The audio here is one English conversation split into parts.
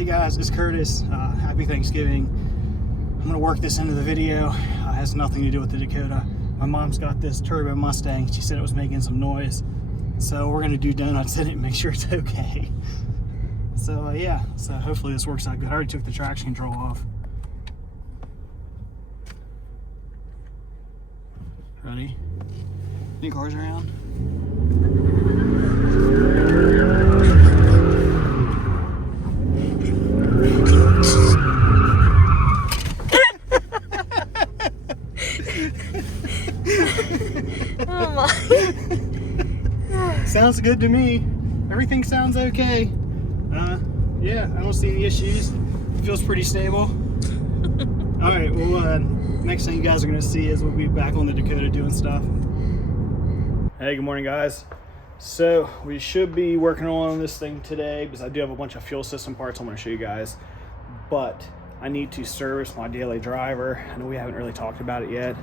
Hey guys, it's Curtis. Happy Thanksgiving. I'm gonna work this into the video. It has nothing to do with the Dakota. My mom's got this turbo Mustang. She said it was making some noise. So we're gonna do donuts in it and make sure it's okay. So yeah, so hopefully this works out good. I already took the traction control off. Ready? Any cars around? Oh my. Sounds good to me. Everything sounds okay. Yeah, I don't see any issues. It feels pretty stable. All right, well, next thing you guys are gonna see is we'll be back on the Dakota doing stuff. Hey, good morning, guys. So we should be working on this thing today because I do have a bunch of fuel system parts I'm gonna show you guys, but I need to service my daily driver. I know we haven't really talked about it yet.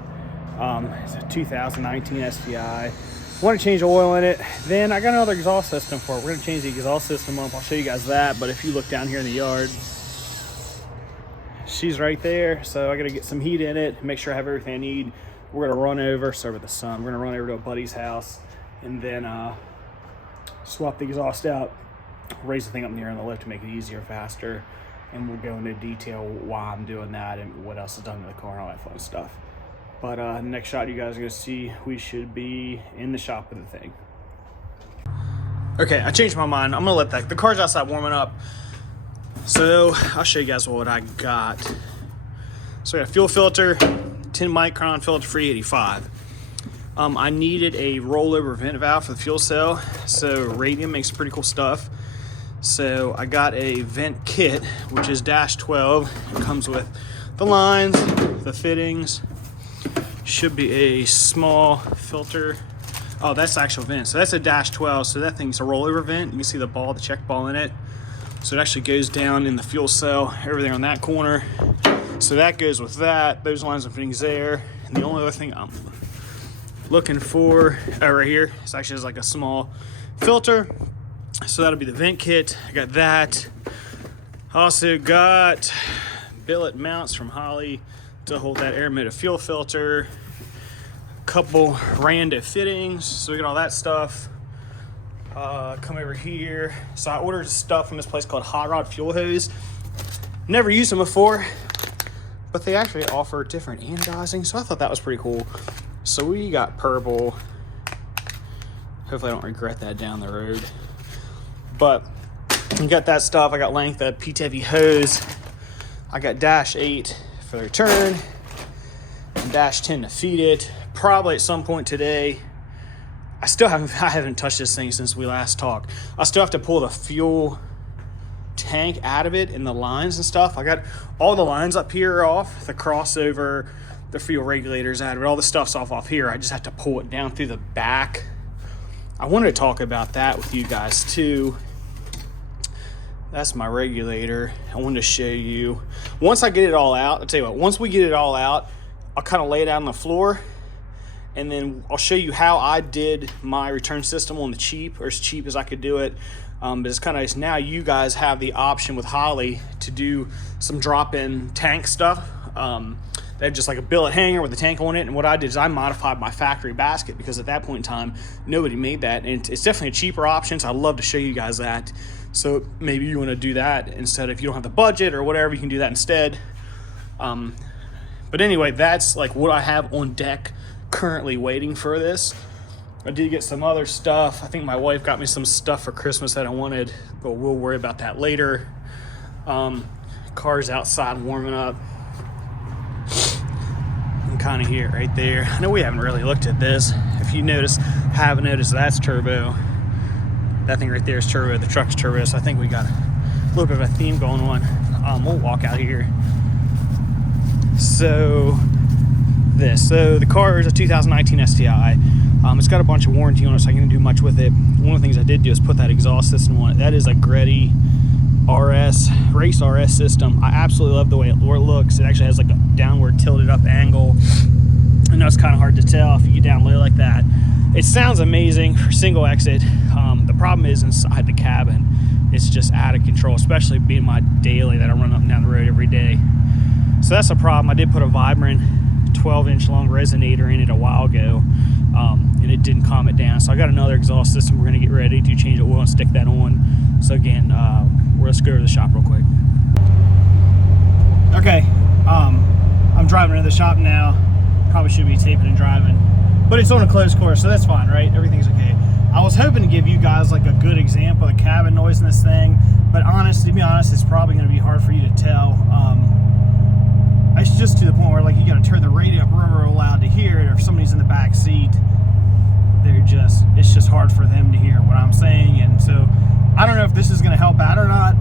It's a 2019 STI. I want to change the oil in it. Then I got another exhaust system for it. We're going to change the exhaust system up. I'll show you guys that. But if you look down here in the yard, she's right there. So I got to get some heat in it, make sure I have everything I need. We're going to run over, sorry about the sun. We're going to run over to a buddy's house and then swap the exhaust out, raise the thing up in the air on the lift to make it easier, faster. And we'll go into detail why I'm doing that and what else is done to the car and all that fun stuff. But next shot you guys are gonna see, we should be in the shop with the thing. Okay, I changed my mind. I'm gonna let the car's outside warming up. So I'll show you guys what I got. So I got a fuel filter, 10 micron filter for 85. I needed a rollover vent valve for the fuel cell. So Radium makes pretty cool stuff. So I got a vent kit, which is -12. It comes with the lines, the fittings. Should be a small filter. Oh, that's the actual vent. So that's a -12. So that thing's a rollover vent. You can see the ball, the check ball in it. So it actually goes down in the fuel cell, everything on that corner. So that goes with that. Those lines and fittings there. And the only other thing I'm looking for right here, it's actually just like a small filter. So that'll be the vent kit. I got that. Also got billet mounts from Holley to hold that air motor fuel filter, a couple random fittings, so we got all that stuff. Come over here. So I ordered stuff from this place called Hot Rod Fuel Hose. Never used them before, but they actually offer different anodizing, so I thought that was pretty cool. So we got purple. Hopefully I don't regret that down the road. But you got that stuff. I got length of PTV hose. I got -8 for the return and -10 to feed it. Probably at some point today. I haven't touched this thing since we last talked. I still have to pull the fuel tank out of it and the lines and stuff. I got all the lines up here off, the crossover, the fuel regulators out of it, all the stuff's off here. I just have to pull it down through the back. I wanted to talk about that with you guys too. That's my regulator. I wanted to show you. Once I get it all out, I'll tell you what, once we get it all out, I'll kind of lay it out on the floor and then I'll show you how I did my return system on the cheap, or as cheap as I could do it. But it's kind of nice. Now you guys have the option with Holley to do some drop-in tank stuff. They have just like a billet hanger with a tank on it. And what I did is I modified my factory basket because at that point in time, nobody made that. And it's definitely a cheaper option. So I'd love to show you guys that. So maybe you want to do that instead. If you don't have the budget or whatever, you can do that instead. But anyway, that's like what I have on deck currently waiting for this. I did get some other stuff. I think my wife got me some stuff for Christmas that I wanted, but we'll worry about that later. Car's outside warming up. I'm kind of here right there. I know we haven't really looked at this. If you haven't noticed, that's turbo. That thing right there is turbo. The truck's turbo. So I think we got a little bit of a theme going on. We'll walk out here. So the car is a 2019 STI. It's got a bunch of warranty on it, so I can't do much with it. One of the things I did do is put that exhaust system on it. That is a Gretty race RS system. I absolutely love the way it looks. It actually has like a downward tilted up angle. I know it's kind of hard to tell if you get down low like that. It sounds amazing for single exit. The problem is inside the cabin. it's just out of control, especially being my daily that I run up and down the road every day. So that's a problem. I did put a vibrant 12-inch long resonator in it a while ago, and it didn't calm it down. So I got another exhaust system we're going to get ready to change the oil and stick that on. So again, let's go to the shop real quick. Okay, I'm driving to the shop now. Probably should be taping and driving, but it's on a closed course, so that's fine, right? Everything's okay. I was hoping to give you guys like a good example of the cabin noise in this thing, but honestly, to be honest, it's probably going to be hard for you to tell. It's just to the point where like you got to turn the radio up real loud to hear it, or if somebody's in the back seat, it's just hard for them to hear what I'm saying. And so I don't know if this is going to help out or not.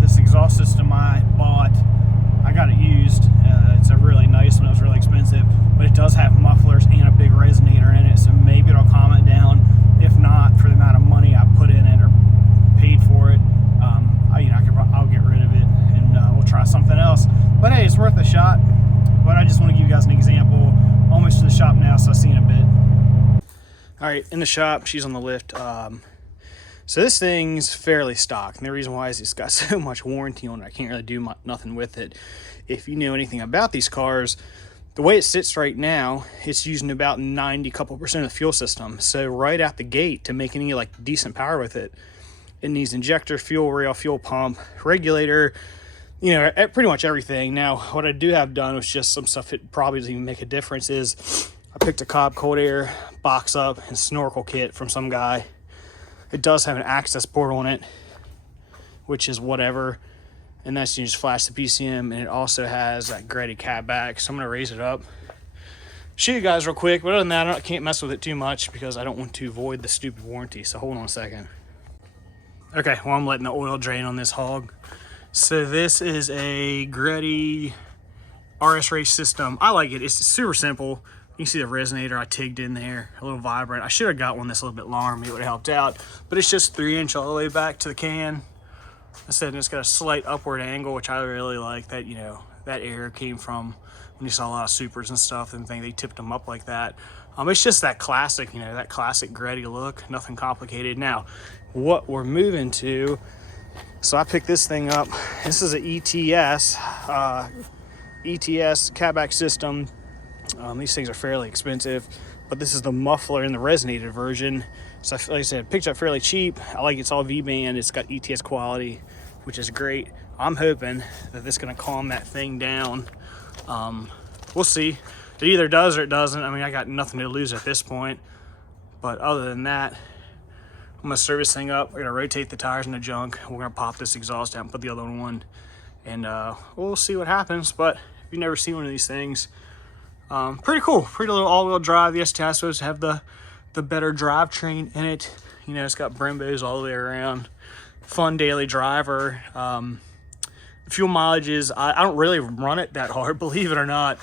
This exhaust system I bought, I got it used. It's a really nice one. It was really expensive, but it does have mufflers and a big resonator in it, so maybe it'll calm it down. If not, for the amount of money I put in it or paid for it, I'll get rid of it, and we'll try something else. But hey, it's worth a shot. But I just want to give you guys an example. Almost to the shop now, so I'll see you in a bit. All right, in the shop, she's on the lift. So this thing's fairly stock, and the reason why is it's got so much warranty on it, I can't really do nothing with it. If you know anything about these cars, the way it sits right now, it's using about 90% of the fuel system. So right out the gate, to make any like decent power with it, it needs injector, fuel rail, fuel pump, regulator, you know, pretty much everything. Now, what I do have done was just some stuff that probably doesn't even make a difference is I picked a Cobb cold air box up and snorkel kit from some guy. It does have an access port on it, which is whatever. And that's, you just flash the PCM, and it also has that graded cab back. So I'm gonna raise it up, show you guys real quick. But other than that, I can't mess with it too much because I don't want to void the stupid warranty. So hold on a second. Okay, well, I'm letting the oil drain on this hog. So this is a Greddy RS Race system. I like it. It's super simple. You can see the resonator I tigged in there, a little vibrant. I should have got one that's a little bit longer, maybe it would have helped out. But it's just 3-inch all the way back to the can. I said it's got a slight upward angle, which I really like. That, you know, that air came from when you saw a lot of Supers and stuff, and they tipped them up like that. It's just that classic, you know, that classic Greddy look, nothing complicated. Now, what we're moving to, so I picked this thing up. This is an ETS catback system. These things are fairly expensive, but this is the muffler and the resonator version. So like I said, picked up fairly cheap. I like it's all V-band. It's got ETS quality, which is great. I'm hoping that this is going to calm that thing down. We'll see. It either does or it doesn't. I mean, I got nothing to lose at this point. But other than that, I'm going to serve this thing up. We're going to rotate the tires in the junk. We're going to pop this exhaust out and put the other one on. And we'll see what happens. But if you've never seen one of these things, pretty cool. Pretty little all-wheel drive. The STI is supposed to have the better drivetrain in it. You know, it's got Brembos all the way around. Fun daily driver. Fuel mileage is, I don't really run it that hard, believe it or not.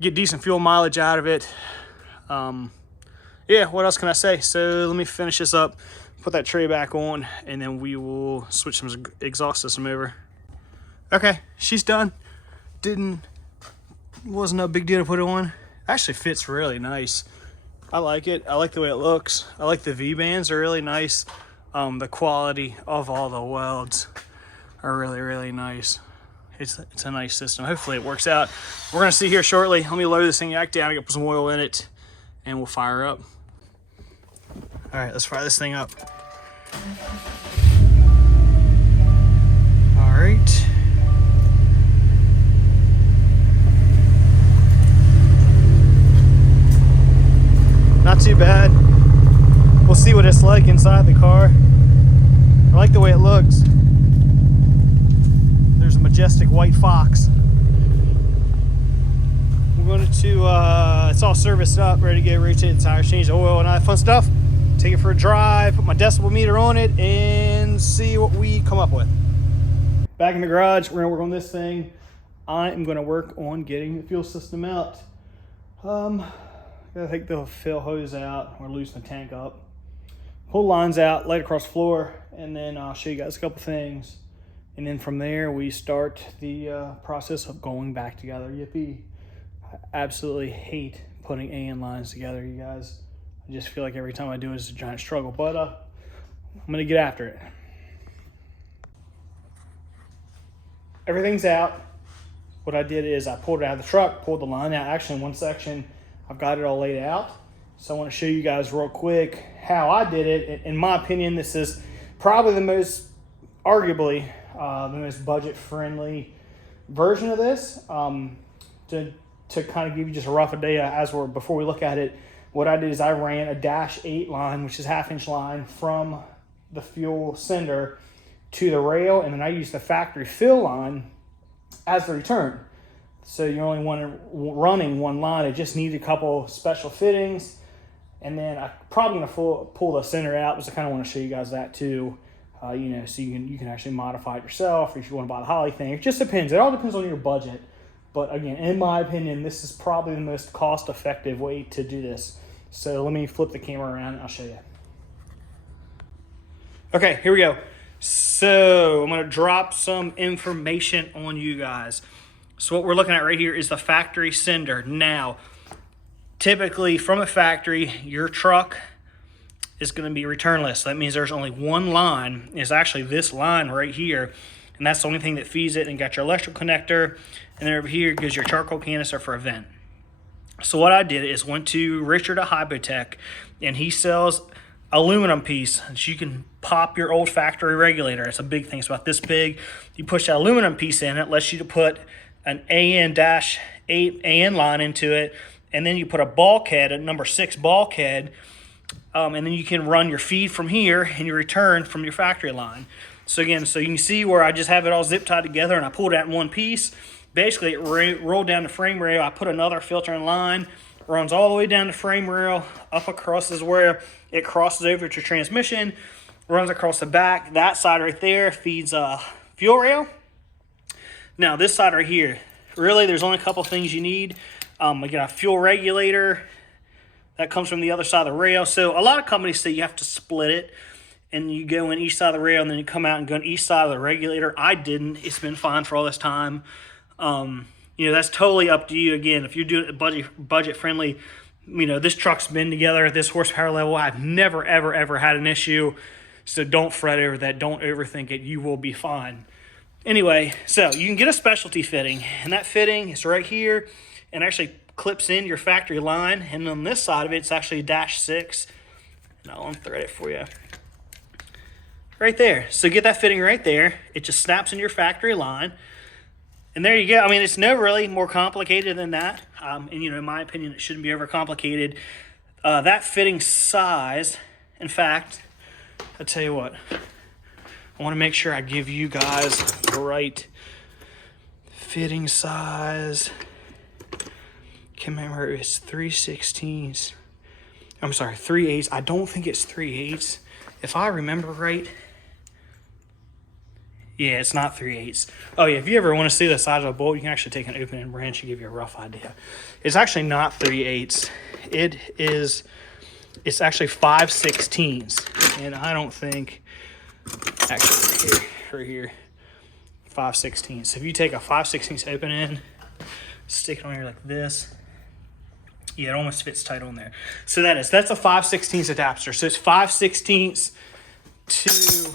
Get decent fuel mileage out of it. Yeah, what else can I say? So let me finish this up, put that tray back on, and then we will switch some exhaust system over. Okay, she's done. Wasn't a big deal to put it on. Actually fits really nice. I like it. I like the way it looks. I like the V-bands are really nice. The quality of all the welds are really, really nice. It's a nice system. Hopefully it works out. We're gonna see here shortly. Let me load this thing back down. I got some oil in it, and we'll fire up. All right, let's fire this thing up. All right. Not too bad. We'll see what it's like inside the car. I like the way it looks. There's a majestic white Fox. We're going to, it's all serviced up, ready to go, rotate the tires, change the oil, and all that fun stuff. Take it for a drive, put my decibel meter on it, and see what we come up with. Back in the garage, we're going to work on this thing. I am going to work on getting the fuel system out. Gotta take the fill hose out or loosen the tank up. Pull lines out, lay it across the floor, and then I'll show you guys a couple things. And then from there, we start the process of going back together. Yippee. I absolutely hate putting AN lines together, you guys. I just feel like every time I do it, it's a giant struggle. But I'm gonna get after it. everything's out. What I did is I pulled it out of the truck, pulled the line out. Actually, in one section, I've got it all laid out. So I want to show you guys real quick how I did it. In my opinion, this is probably arguably the most budget-friendly version of this. To kind of give you just a rough idea before we look at it, what I did is I ran a -8 line, which is 1/2-inch line, from the fuel sender to the rail, and then I used the factory fill line as the return. So you're only running one line. It just needed a couple special fittings, and then I'm probably gonna pull the center out because I kind of want to show you guys that too. So you can actually modify it yourself, or if you want to buy the Holly thing. It just depends. It all depends on your budget. But again, in my opinion, this is probably the most cost-effective way to do this. So let me flip the camera around and I'll show you. Okay, here we go. So I'm gonna drop some information on you guys. So what we're looking at right here is the factory sender. Now, typically from a factory, your truck is gonna be returnless. So that means there's only one line. It's actually this line right here. And that's the only thing that feeds it. And you got your electrical connector. And then over here goes your charcoal canister for a vent. So what I did is went to Richard at Hybotech, and he sells aluminum piece. So you can pop your old factory regulator. It's a big thing. It's about this big. You push that aluminum piece in, it lets you to put an AN-8 AN line into it. And then you put a bulkhead, a number 6 bulkhead. And then you can run your feed from here and your return from your factory line. So again, so you can see where I just have it all zip tied together and I pulled it out in one piece. Basically, it rolled down the frame rail. I put another filter in line, runs all the way down the frame rail, up across is where it crosses over to transmission, runs across the back. That side right there feeds a fuel rail. Now, this side right here, really, there's only a couple things you need. We got a fuel regulator that comes from the other side of the rail. So a lot of companies say you have to split it, and you go in each side of the rail, and then you come out and go on each side of the regulator. I didn't. It's been fine for all this time. That's totally up to you. Again, if you're doing it budget friendly, this truck's been together at this horsepower level. I've never, ever had an issue. So don't fret over that. Don't overthink it. You will be fine. Anyway, so you can get a specialty fitting, and that fitting is right here and actually clips in your factory line. And on this side of it, it's actually a -6. And I'll unthread it for you. Right there. So get that fitting right there. It just snaps in your factory line. And there you go. I mean, it's never really more complicated than that. In my opinion, it shouldn't be overcomplicated. That fitting size, in fact, I'll tell you what. I want to make sure I give you guys the right fitting size. Can't remember if it's 3/16. I'm sorry, 3/8. I don't think it's 3/8. If I remember right. Yeah, it's not 3/8. Oh yeah, if you ever want to see the size of a bolt, you can actually take an opening wrench and give you a rough idea. It's actually not 3/8. It's actually 5/16. And I don't think, actually right here, 5/16. So if you take a 5/16 opening, stick it on here like this. Yeah, it almost fits tight on there. So that's a 5/16 adapter. So it's 5/16 to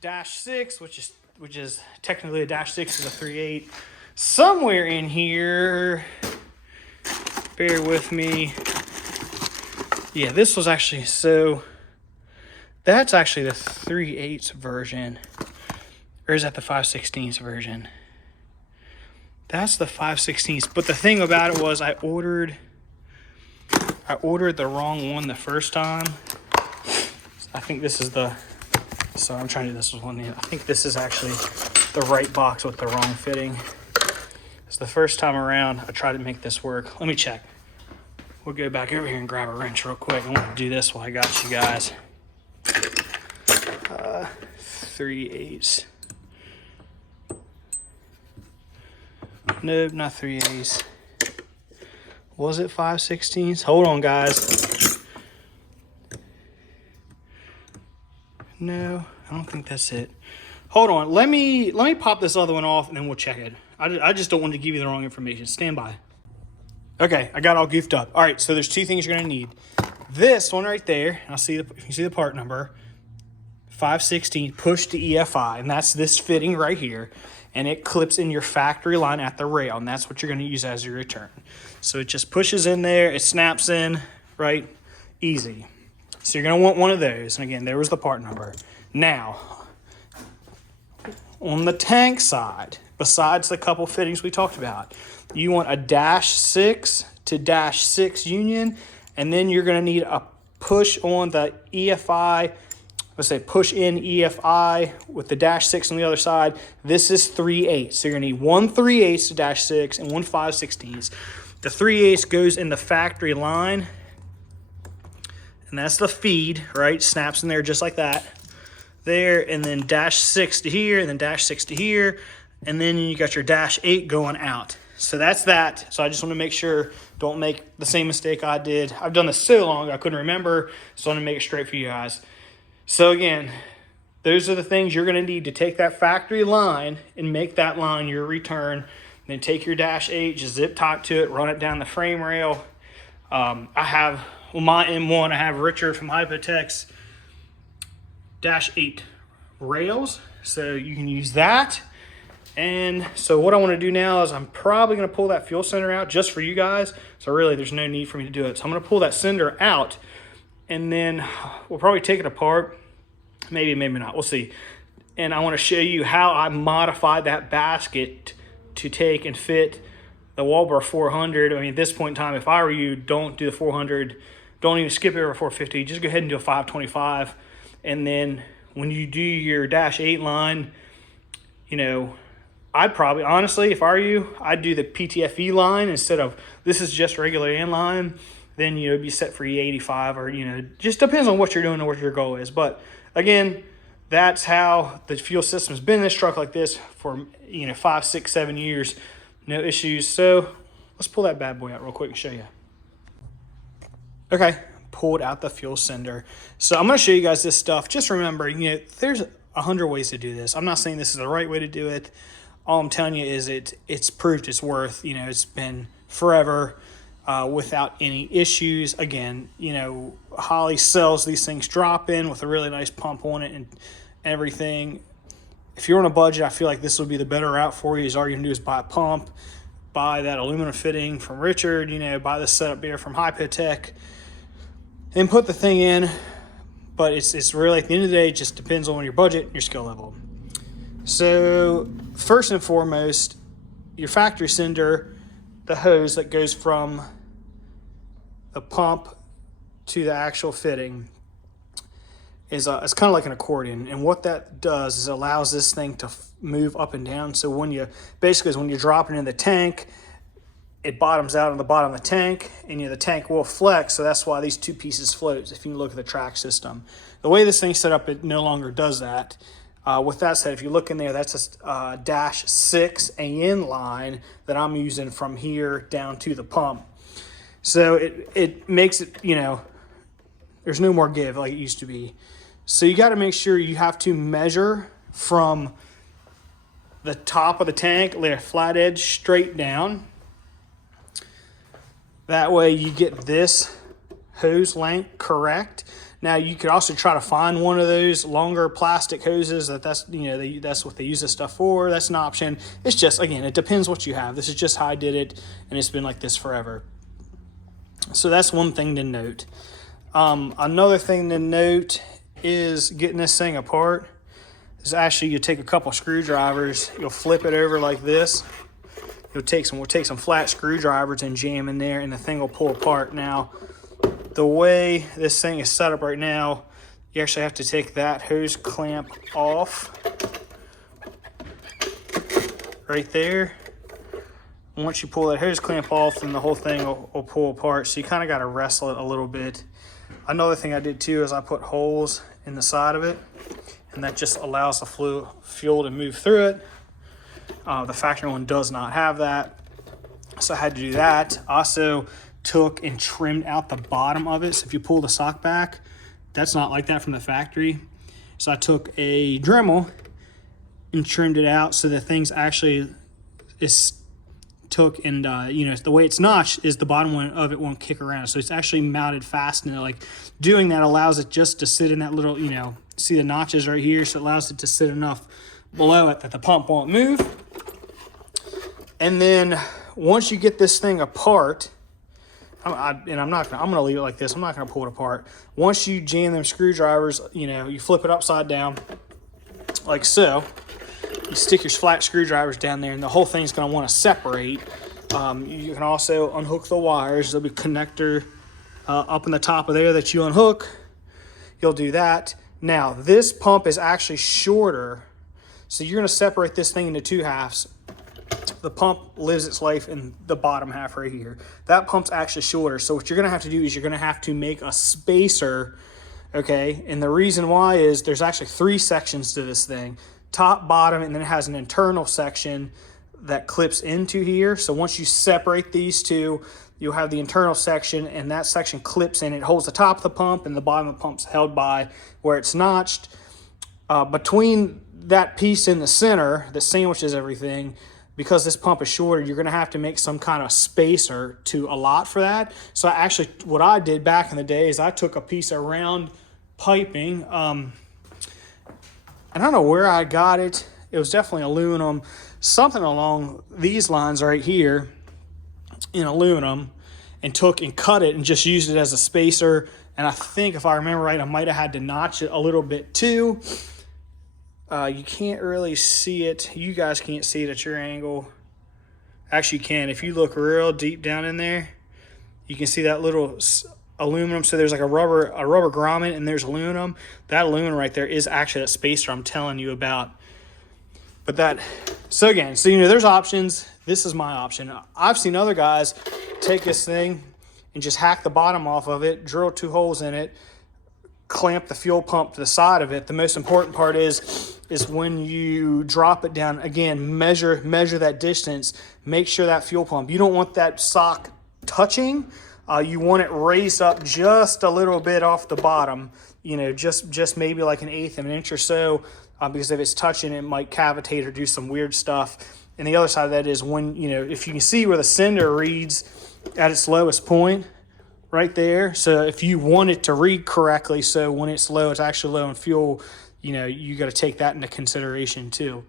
-6, which is technically a -6 is a 3/8. Somewhere in here, bear with me. Yeah, this was actually, so that's actually the 3/8 version. Or is that the 5/16 version? That's the 5/16. But the thing about it was I ordered the wrong one the first time. I think this is sorry, I'm trying to do this with one hand. I think this is actually the right box with the wrong fitting. It's the first time around I tried to make this work. Let me check. We'll go back over here and grab a wrench real quick. I want to do this while I got you guys. 3/8. Nope, not 3/8. Was it 5/16? Hold on, guys. No, I don't think that's it. Hold on. Let me pop this other one off and then we'll check it. I just don't want to give you the wrong information. Stand by. Okay, I got all goofed up. All right, so there's two things you're going to need. This one right there, if you can see the part number, 5/16 push to EFI, and that's this fitting right here. and it clips in your factory line at the rail, and that's what you're going to use as your return. So it just pushes in there, it snaps in, right? Easy. So you're going to want one of those. And again, there was the part number. Now, on the tank side, besides the couple fittings we talked about, you want a -6 to -6 union, and then you're going to need a push on the EFI. Let's say push in EFI with the -6 on the other side. This is 3/8. So you're going to need one 3/8 to -6 and one 5/16. The 3/8 goes in the factory line, and that's the feed, right? Snaps in there just like that. There, and then -6 to here, and then -6 to here, and then you got your -8 going out. So that's that. So I just want to make sure, don't make the same mistake I did. I've done this so long I couldn't remember, so I want to make it straight for you guys. So again, those are the things you're going to need to take that factory line and make that line your return. Then take your -8, just zip tie to it, run it down the frame rail. I have, well, my M1, I have Richard from Hypotech's -8 rails, so you can use that. And so what I want to do now is I'm probably going to pull that fuel sender out just for you guys. So really there's no need for me to do it. So I'm going to pull that sender out, and then we'll probably take it apart. Maybe, maybe not. We'll see. And I want to show you how I modified that basket to take and fit the Walbur 400. I mean, at this point in time, if I were you, don't do the 400. Don't even skip it over 450. Just go ahead and do a 525. And then when you do your -8 line, you know, I'd probably, honestly, if I were you, I'd do the PTFE line instead of, this is just regular in line. Then, you know, it'd be set for E85, or, you know, just depends on what you're doing and what your goal is. But again, that's how the fuel system's been in this truck like this for, you know, 5, 6, 7 years. No issues. So let's pull that bad boy out real quick and show you. Okay, pulled out the fuel sender. So I'm going to show you guys this stuff. Just remember, you know, there's 100 ways to do this. I'm not saying this is the right way to do it. All I'm telling you is it's proved its worth. You know, it's been forever without any issues. Again, you know, Holley sells these things drop in with a really nice pump on it and everything. If you're on a budget, I feel like this would be the better route for you. Is all you're going to do is buy a pump, buy that aluminum fitting from Richard, you know, buy the setup there from Hypotech, and put the thing in. But it's really, at the end of the day, it just depends on your budget and your skill level. So first and foremost, your factory sender, the hose that goes from the pump to the actual fitting, is it's kind of like an accordion. And what that does is it allows this thing to move up and down. So when you, basically, when you're dropping in the tank, it bottoms out on the bottom of the tank, and, you know, the tank will flex. So that's why these two pieces float. If you look at the track system, the way this thing's set up, it no longer does that. With that said, if you look in there, that's a -6 AN line that I'm using from here down to the pump. So it makes it, you know, there's no more give like it used to be. So you got to make sure you have to measure from the top of the tank, lay a flat edge straight down. That way you get this hose length correct. Now you could also try to find one of those longer plastic hoses that's, you know, that's what they use this stuff for. That's an option. It's just, again, it depends what you have. This is just how I did it, and it's been like this forever. So that's one thing to note. Another thing to note is getting this thing apart. Is actually, you take a couple screwdrivers, you'll flip it over like this. We'll take some flat screwdrivers and jam in there, and the thing will pull apart. Now, the way this thing is set up right now, you actually have to take that hose clamp off right there. And once you pull that hose clamp off, then the whole thing will pull apart. So you kind of got to wrestle it a little bit. Another thing I did too is I put holes in the side of it, and that just allows the fuel to move through it. The factory one does not have that, so I had to do that. Also took and trimmed out the bottom of it. So if you pull the sock back, that's not like that from the factory. So I took a Dremel and trimmed it out so the thing's actually took and you know, the way it's notched is the bottom one of it won't kick around. So it's actually mounted fast, and like doing that allows it just to sit in that little, you know, see the notches right here, so it allows it to sit enough below it that the pump won't move. And then once you get this thing apart, I'm gonna leave it like this. I'm not gonna pull it apart. Once you jam them screwdrivers, you flip it upside down like so. You stick your flat screwdrivers down there, and the whole thing's gonna want to separate. You can also unhook the wires. There'll be a connector up in the top of there that you unhook. You'll do that. Now, this pump is actually shorter, so you're gonna separate this thing into two halves. The pump lives its life in the bottom half right here. That pump's actually shorter. So what you're gonna have to do is you're gonna have to make a spacer, okay? And the reason why is there's actually 3 sections to this thing. Top, bottom, and then it has an internal section that clips into here. So once you separate these two, you'll have the internal section, and that section clips in. It holds the top of the pump, and the bottom of the pump's held by where it's notched. Between that piece in the center that sandwiches everything, because this pump is shorter, you're gonna have to make some kind of spacer to allot for that. So what I did back in the day is I took a piece of round piping, and I don't know where I got it. It was definitely aluminum, something along these lines right here in aluminum, and took and cut it and just used it as a spacer. And I think, if I remember right, I might have had to notch it a little bit too. You can't really see it. You guys can't see it at your angle. Actually, you can. If you look real deep down in there, you can see that little aluminum. So there's like a rubber grommet, and there's aluminum. That aluminum right there is actually that spacer I'm telling you about. But so again, there's options. This is my option. I've seen other guys take this thing and just hack the bottom off of it, drill 2 holes in it, clamp the fuel pump to the side of it. The most important part is when you drop it down, again, measure that distance. Make sure that fuel pump, you don't want that sock touching. You want it raised up just a little bit off the bottom, just maybe like 1/8 of an inch or so, because if it's touching, it might cavitate or do some weird stuff. And the other side of that is when, if you can see where the sender reads at its lowest point, right there. So if you want it to read correctly, so when it's low, it's actually low in fuel, you got to take that into consideration too.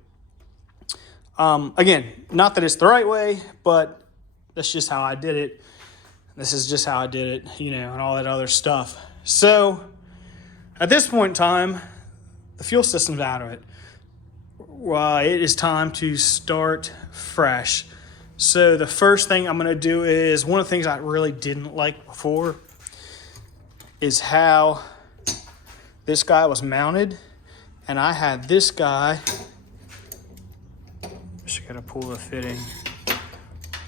Again, not that it's the right way, but that's just how I did it. This is just how I did it, and all that other stuff. So at this point in time, the fuel system's out of it. It is time to start fresh. So the first thing I'm going to do is, one of the things I really didn't like before is how this guy was mounted. And I had this guy, just got to pull the fitting.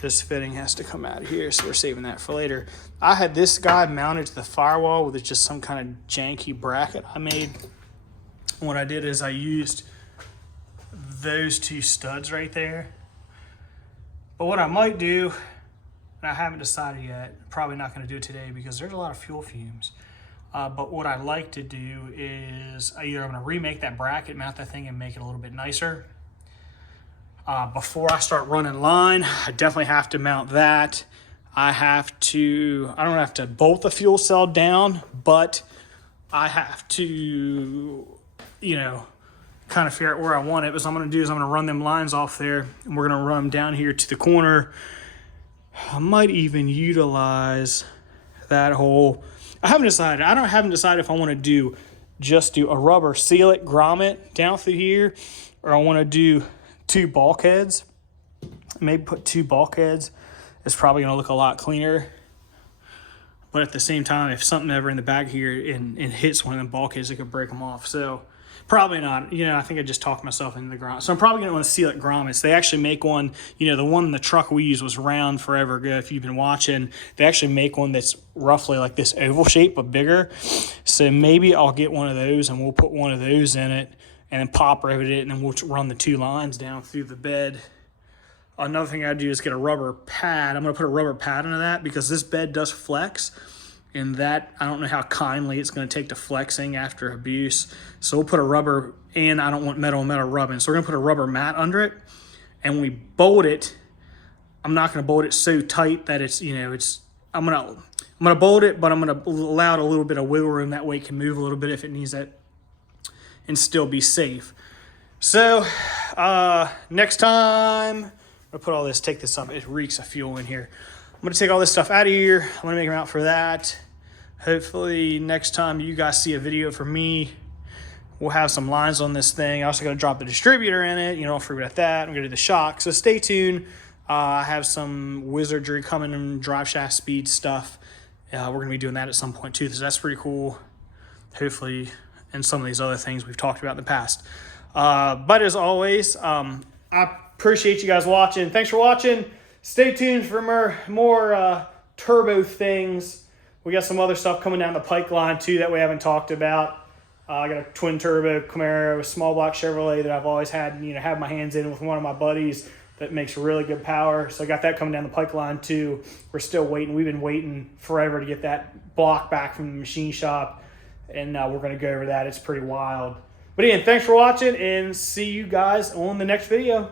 This fitting has to come out of here, so we're saving that for later. I had this guy mounted to the firewall with just some kind of janky bracket I made. And what I did is I used those 2 studs right there. But what I might do, and I haven't decided yet, probably not going to do it today because there's a lot of fuel fumes. But what I like to do is either I'm going to remake that bracket, mount that thing, and make it a little bit nicer. Before I start running line, I definitely have to mount that. I don't have to bolt the fuel cell down, but I have to, kind of figure out where I want it. But what I'm going to do is I'm going to run them lines off there, and we're going to run them down here to the corner. I might even utilize that hole. I haven't decided if I want to just do a rubber sealant grommet down through here, or I want to do 2 bulkheads. Maybe put 2 bulkheads. It's probably going to look a lot cleaner. But at the same time, if something ever in the back here and hits one of them bulkheads, it could break them off. So probably not. I think I just talked myself into the grommet. So I'm probably going to want to sealant grommets. They actually make one, the one in the truck we use was round forever ago. If you've been watching, they actually make one that's roughly like this oval shape, but bigger. So maybe I'll get one of those, and we'll put one of those in it, and then pop rivet it, and then we'll run the 2 lines down through the bed. Another thing I do is get a rubber pad. I'm going to put a rubber pad into that because this bed does flex, and that, I don't know how kindly it's going to take to flexing after abuse. So we'll put a rubber, and I don't want metal rubbing. So we're going to put a rubber mat under it, and when we bolt it, I'm not going to bolt it so tight that it's, I'm going to bolt it, but I'm going to allow it a little bit of wiggle room. That way it can move a little bit if it needs that and still be safe. So next time, I'm gonna put all this, take this up. It reeks of fuel in here. I'm gonna take all this stuff out of here. I'm gonna make them out for that. Hopefully next time you guys see a video from me, we'll have some lines on this thing. I also gotta drop the distributor in it. You know, don't forget that. I'm gonna do the shock. So stay tuned. I have some wizardry coming and drive shaft speed stuff. We're gonna be doing that at some point too, so that's pretty cool. Hopefully, and some of these other things we've talked about in the past. But as always, I appreciate you guys watching. Thanks for watching. Stay tuned for more turbo things. We got some other stuff coming down the pipeline too that we haven't talked about. I got a twin turbo Camaro, a small block Chevrolet that I've always had, have my hands in with one of my buddies that makes really good power. So I got that coming down the pipeline too. We're still waiting. We've been waiting forever to get that block back from the machine shop, and we're going to go over that. It's pretty wild. But again, thanks for watching, and see you guys on the next video.